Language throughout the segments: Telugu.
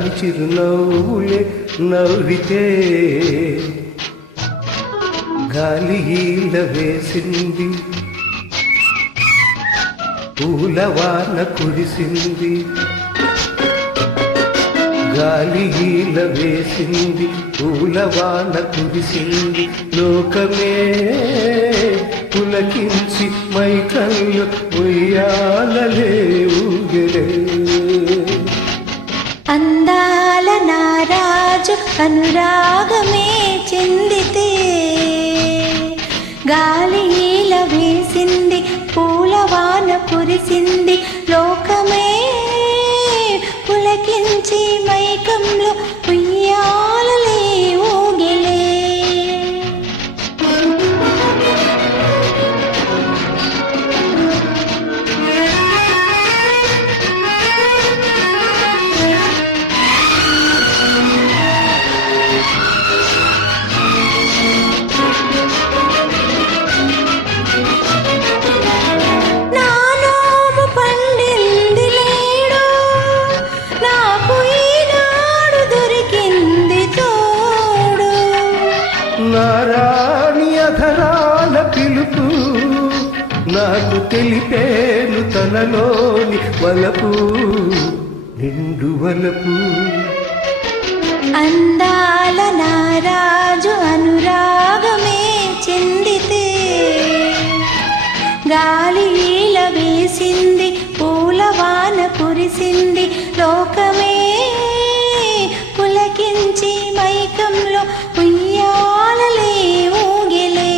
నారాణి చిరునవ్వులే నవ్వితే గాలి ఈల వేసింది పూలవాన కురిసింది గాలి ఈల వేసింది పూలవాన కురిసింది లోకమే పులకించి మైకళ్ళు ఉయ్యాలలే ఊగలే అందాల నారాజు అనురాగమే చెందితే గాలి ఈల వేసింది పూలవాన కురిసింది లోకమే పులకించి మైకంలో ఉయ్యాలలే ఊగిలే నారాణి అధరాల పిలుపు నాకు తెలిపేను తనలోని వలపు నిండు వలపు అందాల నారాజు అనురాగమే చెందితే గాలి ఈల వేసింది పూలవాన కురిసింది లోకమే పులకించి మైకంలో ఉయ్యాలలే ఊగిలే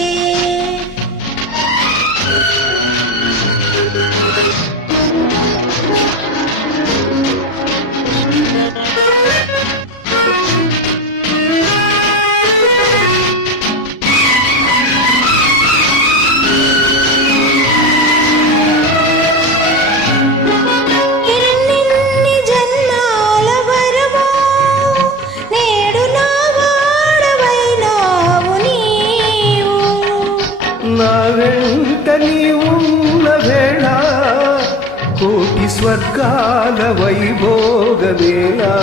నా వెంట నీ ఉన్న వేళ కోటి స్వర్గాల వైభోగమేలా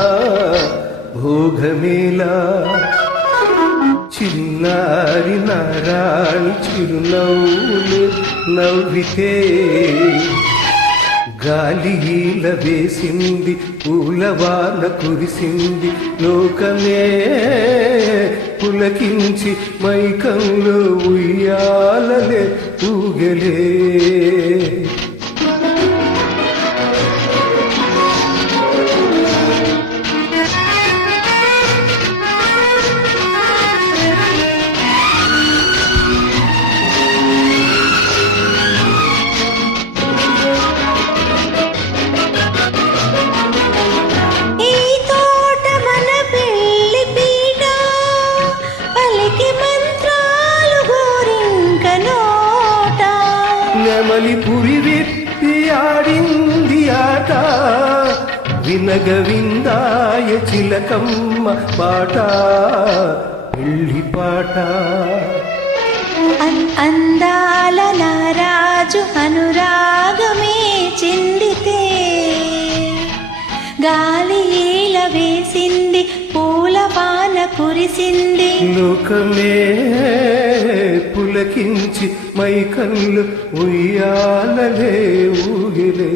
భోగమేలా చిన్నారి నారాణి చిరునవ్వులు నవ్వితే గాలి ఈల వేసింది పూలవాన కురిసింది లోకమే పులకించి మైకంలో ఉయ్యాలలే ఊగలే నెమలి పురి విప్పి ఆడింది ఆట వినగ విందాయ చిలకమ్మ పాట పెళ్లి పాట అందాల నారాజు అనురాగమే చెందితే గాలి ఈల వేసింది పూలవాన కురిసింది లోకమే పులకించి మైకళ్ళు ఉయ్యాలలే ఊగిలే